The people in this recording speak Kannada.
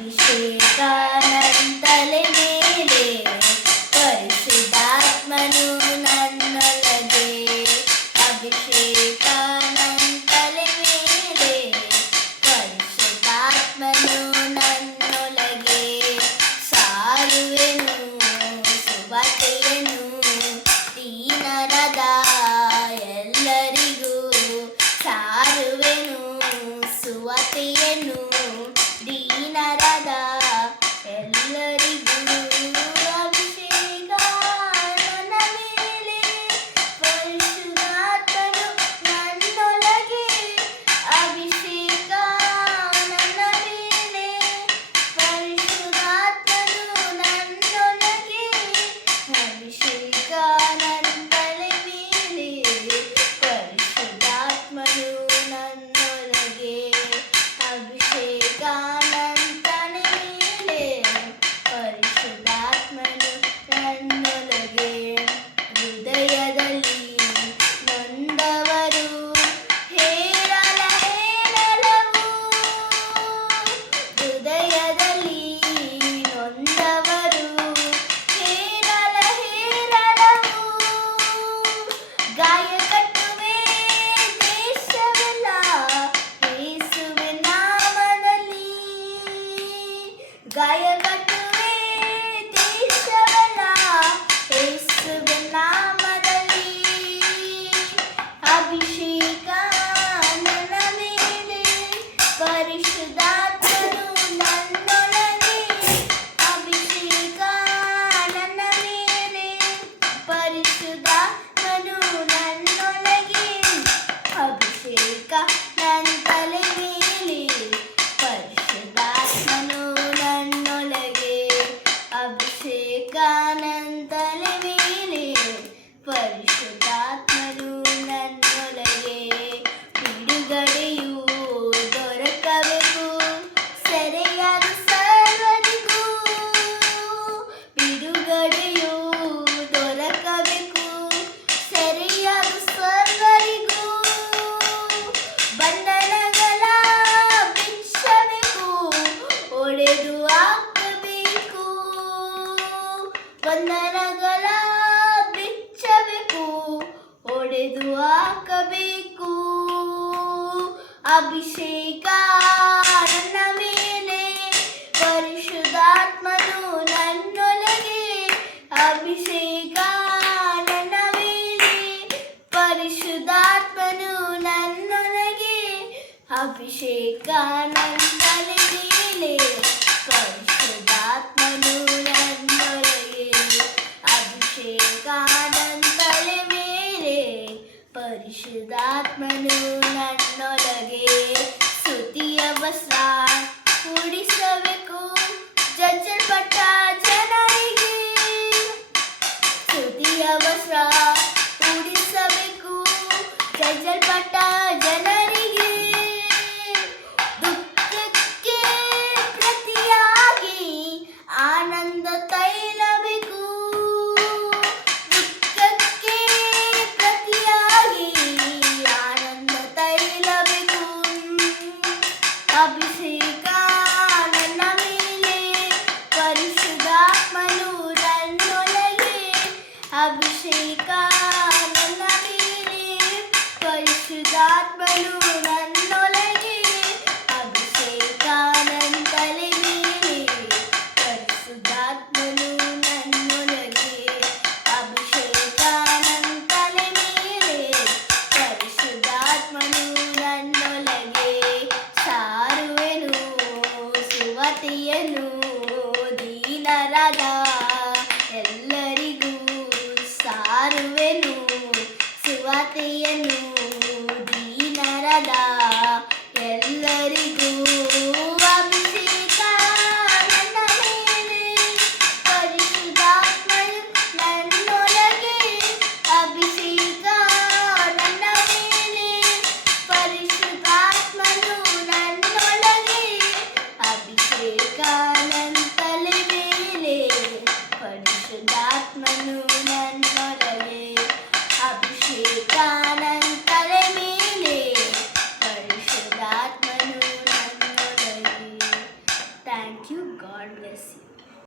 ಅಭಿಷೇಕ ನನ್ನಲೆ ಮೇಲೆ ಪರಿಶುದ್ಧಾತ್ಮನು ನನ್ನೊಳಗೆ ಅಭಿಷೇಕ ನನ್ನಲೆ ಮೇಲೆ ಪರಿಶುದ್ಧಾತ್ಮನು ನನ್ನೊಳಗೆ ಸಾರುವೆನು ಸುವಾರ್ತೆಯನ್ನು ದೀನರಾದ ಎಲ್ಲರಿಗೂ ಸಾರುವೆನು ಸುವಾರ್ತೆಯನ್ನು ದೀನರಾದ ಎಲ್ಲರಿಗೂ ಅಭಿಷೇಕ ನನ್ನ ಮೇಲೆ ಪರಿಶುದ್ಧಾತ್ಮನು ನನ್ನೊಳಗೆ ಅಭಿಷೇಕ ನನ್ನ ಮೇಲೆ ಪರಿಶುದ್ಧಾತ್ಮನು ನನ್ನೊಳಗೆ ಅಭಿಷೇಕ ನನ್ನ ತಲೆ ಮೇಲೆ ಪರಿಶುದ್ಧಾತ್ಮನು ನನ್ನೊಳಗೆ ಅಭಿಷೇಕ ನನ್ನ ತಲೆ ಮೇಲೆ ಪರಿಶುದ್ಧಾತ್ಮನು ನನ್ನೊಳಗೆ ಹೃದಯದಲ್ಲಿ ನೊಂದವರು ಹೇಳಲವು ಹೃದಯದಲ್ಲಿ ನೊಂದವರು ಹೇಳಲವು ಗಾಯ ಕಟ್ಟುವೆ ದೇಶವೆಲ್ಲ ಯೇಸುವಿನ ನಾಮದಲ್ಲಿ ಗಾಯ ಕಟ್ಟುವೆ ದೇಶವೆಲ್ಲ ಯೇಸುವಿನ ನಾಮದಲ್ಲಿ ಅಭಿಷೇಕ ನನ್ನ ಮೇಲೆ ಪರಿಶುದ್ಧಾತ್ಮನು ನನ್ನೊಳಗೆ ಅಭಿಷೇಕ ನನ್ನ ಮೇಲೆ ಪರಿಶುದ್ಧಾತ್ಮನು ನನ್ನೊಳಗೆ ಅಭಿಷೇಕ ನನ್ನ ತಲೆ ಮೇಲೆ ಪರಿಶುದ್ಧಾತ್ಮನು ನನ್ನೊಳಗೆ ಅಭಿಷೇಕ ನನ್ನ ತಲೆ ಮೇಲೆ ಪರಿಶುದ್ಧಾತ್ಮನು ನನ್ನೊಳಗೆ ಬಿಡುಗಡೆಯು ದೊರಕಬೇಕು ಸೆರೆಯಾದ ಸರ್ವರಿಗೂ ಬಿಡುಗಡೆಯು ದೊರಕಬೇಕು ಸೆರೆಯಾದ ಸರ್ವರಿಗೂ ಬಂಧನಗಳ ಬಿಚ್ಚಬೇಕು ಒಡೆದು ಹಾಕಬೇಕು ಬಂಧನಗಳ ಬಿಚ್ಚಬೇಕು ಒಡೆದು ಹಾಕಬೇಕು ಅಭಿಷೇಕ ನನ್ನ ಮೇಲೆ ಪರಿಶುದ್ಧಾತ್ಮನು ನನ್ನೊಳಗೆ ಅಭಿಷೇಕ ನನ್ನ ಮೇಲೆ ಪರಿಶುದ್ಧಾತ್ಮನು ನನ್ನೊಳಗೆ ಅಭಿಷೇಕ ನನ್ನ ತಲೆ ಮೇಲೆ ಪರಿಶುದ್ಧಾತ್ಮನು ನನ್ನೊಳಗೆ ಅಭಿಷೇಕ ನನ್ನ ತಲೆ ಮೇಲೆ ಪರಿಶುದ್ಧಾತ್ಮನು ನನ್ನೊಳಗೆ ಸ್ತುತಿಯ ವಸ್ತ್ರ ಉಡಿಸಬೇಕು ಜಜ್ಜಲ್ಪಟ್ಟ ಜನರಿಗೆ ಸ್ತುತಿಯ ವಸ್ತ್ರ ಉಡಿಸಬೇಕು ಜಜ್ಜಲ್ಪಟ್ಟ ಜನರಿಗೆ ದುಃಖಕ್ಕೆ ಪ್ರತಿಯಾಗಿ ಆನಂದ ತೈಲಬೇಕು ದುಃಖಕ್ಕೆ ಪ್ರತಿಯಾಗಿ ಆನಂದ ತೈಲಬೇಕು ಅಭಿಷೇಕ ನನ್ನ ಮೇಲೆ ಪರಿಶುದ್ಧಾತ್ಮನು ನನ್ನೊಳಗೆ ಅಭಿಷೇಕ ನನ್ನ ಮೇಲೆ ಪರಿಶುದ್ಧಾತ್ಮನು ನನ್ನೊಳಗೆ ಅಭಿಷೇಕ ನನ್ನ ತಲೆ ಮೇಲೆ ಪರಿಶುದ್ಧಾತ್ಮನು ನನ್ನೊಳಗೆ ಅಭಿಷೇಕ ನನ್ನ ತಲೆ ಮೇಲೆ ಪರಿಶುದ್ಧಾತ್ಮನು ನನ್ನೊಳಗೆ ಸಾರುವೆನು ಸುವಾರ್ತೆಯನ್ನು ದೀನರಾದ ಎಲ್ಲರಿಗೂ ಸಾರುವೆನು ಸುವಾರ್ತೆಯನ್ನು ದೀನರಾದ ಎಲ್ಲರಿಗೂ ಅಭಿಷೇಕ ನನ್ನ ಮೇಲೆ ಪರಿಶುದ್ಧಾತ್ಮನು ನನ್ನೊಳಗೆ ಅಭಿಷೇಕ ನನ್ನ ಮೇಲೆ ಪರಿಶುದ್ಧಾತ್ಮನು ನನ್ನೊಳಗೆ ಅಭಿಷೇಕ ನನ್ನ ತಲೆ ಮೇಲೆ ಪರಿಶುದ್ಧಾತ್ಮನು ನನ್ನೊಳಗೆ ಅಭಿಷೇಕ ನನ್ನ ತಲೆ ಮೇಲೆ ಪರಿಶುದ್ಧಾತ್ಮನು ನನ್ನೊಳಗೆ. Thank thank you. God bless you.